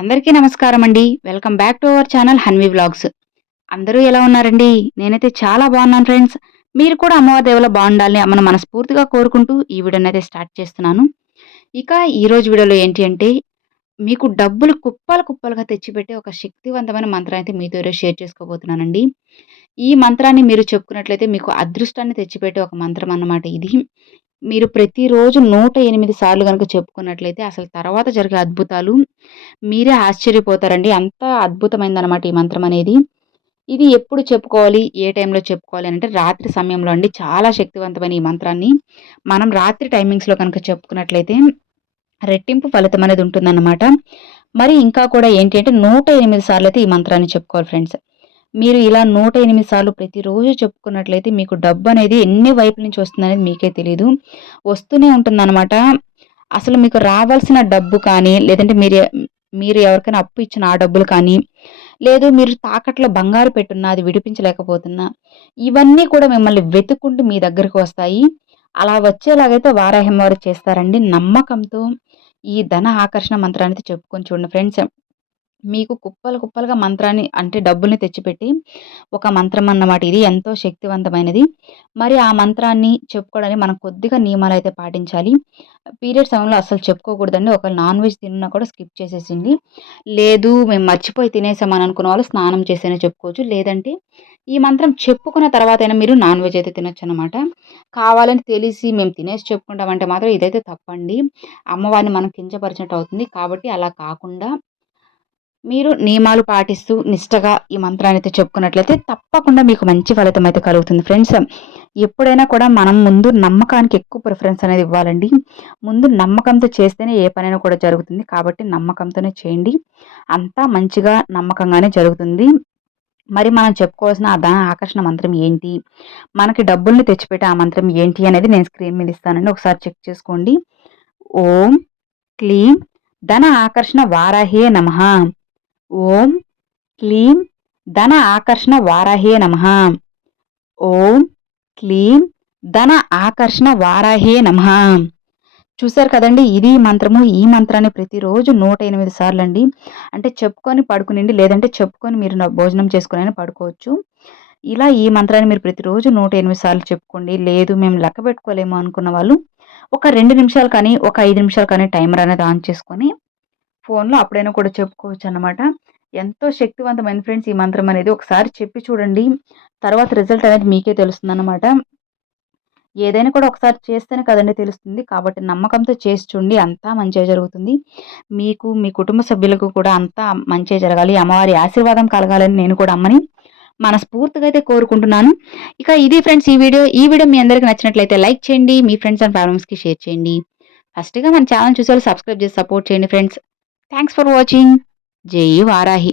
అందరికీ నమస్కారం అండి. Welcome back to our channel Hanvi blogs అందరూ ఎలా ఉన్నారండి? నేనైతే చాలా బాగున్నాను ఫ్రెండ్స్. మీరు కూడా అమ్మవారి దేవులో బాగుండాలని మన మనస్ఫూర్తిగా కోరుకుంటూ ఈ వీడియోని అయితే స్టార్ట్ చేస్తున్నాను. ఇక ఈరోజు వీడియోలో ఏంటి అంటే మీకు డబ్బులు కుప్పలు కుప్పలుగా తెచ్చిపెట్టే ఒక శక్తివంతమైన మంత్రం అయితే మీతో ఈరోజు షేర్ చేసుకోబోతున్నానండి. ఈ మంత్రాన్ని మీరు చెప్పుకున్నట్లయితే మీకు అదృష్టాన్ని తెచ్చిపెట్టే ఒక మంత్రం అన్నమాట ఇది. మీరు ప్రతిరోజు నూట ఎనిమిది సార్లు కనుక చెప్పుకున్నట్లయితే అసలు తర్వాత జరిగే అద్భుతాలు మీరే ఆశ్చర్యపోతారండి. అంత అద్భుతమైందనమాట ఈ మంత్రం అనేది. ఇది ఎప్పుడు చెప్పుకోవాలి? ఏ టైంలో చెప్పుకోవాలి? అంటే రాత్రి సమయంలో అండి. చాలా శక్తివంతమైన ఈ మంత్రాన్ని. మనం రాత్రి టైమింగ్స్లో కనుక చెప్పుకున్నట్లయితే రెట్టింపు ఫలితం అనేది ఉంటుందన్నమాట. మరి ఇంకా కూడా ఏంటి అంటే నూట ఎనిమిది సార్లు అయితే ఈ మంత్రాన్ని చెప్పుకోవాలి ఫ్రెండ్స్. మీరు ఇలా నూట ఎనిమిది సార్లు ప్రతిరోజు చెప్పుకున్నట్లయితే మీకు డబ్బు అనేది ఎన్ని వైపుల నుంచి వస్తుందనేది మీకే తెలియదు వస్తూనే ఉంటుందన్నమాట. అసలు మీకు రావాల్సిన డబ్బు కానీ లేదంటే మీరు మీరు ఎవరికైనా అప్పు ఇచ్చిన ఆ డబ్బులు కానీ లేదు మీరు తాకట్లో బంగారు పెట్టున్నా అది విడిపించలేకపోతున్నా ఇవన్నీ కూడా మిమ్మల్ని వెతుక్కుంటూ మీ దగ్గరకు వస్తాయి. అలా వచ్చేలాగైతే వారు చేస్తారండి నమ్మకంతో ఈ ధన ఆకర్షణ మంత్రాన్ని చెప్పుకొని చూడండి ఫ్రెండ్స్. మీకు కుప్పలు కుప్పలుగా మంత్రాన్ని అంటే డబ్బుల్ని తెచ్చిపెట్టి ఒక మంత్రం అన్నమాట ఇది ఎంతో శక్తివంతమైనది. మరి ఆ మంత్రాన్ని చెప్పుకోవడానికి మనం కొద్దిగా నియమాలు అయితే పాటించాలి. పీరియడ్ సమయంలో అసలు చెప్పుకోకూడదండి. ఒకవేళ నాన్ వెజ్ తిన్నా కూడా స్కిప్ చేసేసింది. లేదు మేము మర్చిపోయి తినేసామని అనుకున్న వాళ్ళు స్నానం చేసేనే చెప్పుకోవచ్చు. లేదంటే ఈ మంత్రం చెప్పుకున్న తర్వాత అయినా మీరు నాన్ వెజ్ అయితే తినొచ్చు అనమాట కావాలని తెలిసి మేము తినేసి చెప్పుకుంటామంటే మాత్రం ఇదైతే తప్పండి. అమ్మవారిని మనం కించపరిచినట్టు అవుతుంది. కాబట్టి అలా కాకుండా మీరు నియమాలు పాటిస్తూ నిష్టగా ఈ మంత్రాన్ని అయితే చెప్పుకున్నట్లయితే తప్పకుండా మీకు మంచి ఫలితం అయితే కలుగుతుంది ఫ్రెండ్స్. ఎప్పుడైనా కూడా మనం ముందు నమ్మకానికి ఎక్కువ ప్రిఫరెన్స్ అనేది ఇవ్వాలండి. ముందు నమ్మకంతో చేస్తేనే ఏ పనైనా కూడా జరుగుతుంది. కాబట్టి నమ్మకంతోనే చేయండి. అంతా మంచిగా నమ్మకంగానే జరుగుతుంది. మరి మనం చెప్పుకోవాల్సిన ఆ ధన ఆకర్షణ మంత్రం ఏంటి? మనకి డబ్బుల్ని తెచ్చిపెట్టే ఆ మంత్రం ఏంటి అనేది నేను స్క్రీన్ మీద ఇస్తానండి. ఒకసారి చెక్ చేసుకోండి. ఓం క్లీం ధన ఆకర్షణ వారాహే నమ. ఓం క్లీం ధన ఆకర్షణ వారాహే నమ. ఓం క్లీం ధన ఆకర్షణ వారాహే నమ. చూశారు కదండి ఇది మంత్రము ఈ మంత్రాన్ని ప్రతిరోజు నూట ఎనిమిది సార్లు అండి అంటే చెప్పుకొని పడుకునండి లేదంటే చెప్పుకొని మీరు భోజనం చేసుకుని పడుకోవచ్చు. ఇలా ఈ మంత్రాన్ని మీరు ప్రతిరోజు నూట ఎనిమిది సార్లు చెప్పుకోండి. లేదు మేము లెక్క పెట్టుకోలేము అనుకున్న వాళ్ళు ఒక రెండు నిమిషాలు కానీ ఒక ఐదు నిమిషాలు కానీ టైమర్ అనేది ఆన్ చేసుకొని ఫోన్లో అప్పుడైనా కూడా చెప్పుకోవచ్చు అనమాట ఎంతో శక్తివంతమైన ఫ్రెండ్స్ ఈ మంత్రం అనేది ఒకసారి చెప్పి చూడండి. తర్వాత రిజల్ట్ అనేది మీకే తెలుస్తుంది అనమాట ఏదైనా కూడా ఒకసారి చేస్తేనే కదండి తెలుస్తుంది. కాబట్టి నమ్మకంతో చేసి చూడండి. అంతా మంచిగా జరుగుతుంది. మీకు మీ కుటుంబ సభ్యులకు కూడా అంతా మంచిగా జరగాలి. అమ్మవారి ఆశీర్వాదం కలగాలని నేను కూడా అమ్మని మనస్ఫూర్తిగా అయితే కోరుకుంటున్నాను. ఇక ఇది ఫ్రెండ్స్ ఈ వీడియో. ఈ వీడియో మీ అందరికీ నచ్చినట్లయితే లైక్ చేయండి. మీ ఫ్రెండ్స్ అండ్ ఫ్యామిలీస్కి షేర్ చేయండి. ఫస్ట్గా మన ఛానల్ చూసేవాళ్ళు సబ్స్క్రైబ్ చేసి సపోర్ట్ చేయండి ఫ్రెండ్స్. థ్యాంక్స్ ఫర్ వాచింగ్ జై వారాహి.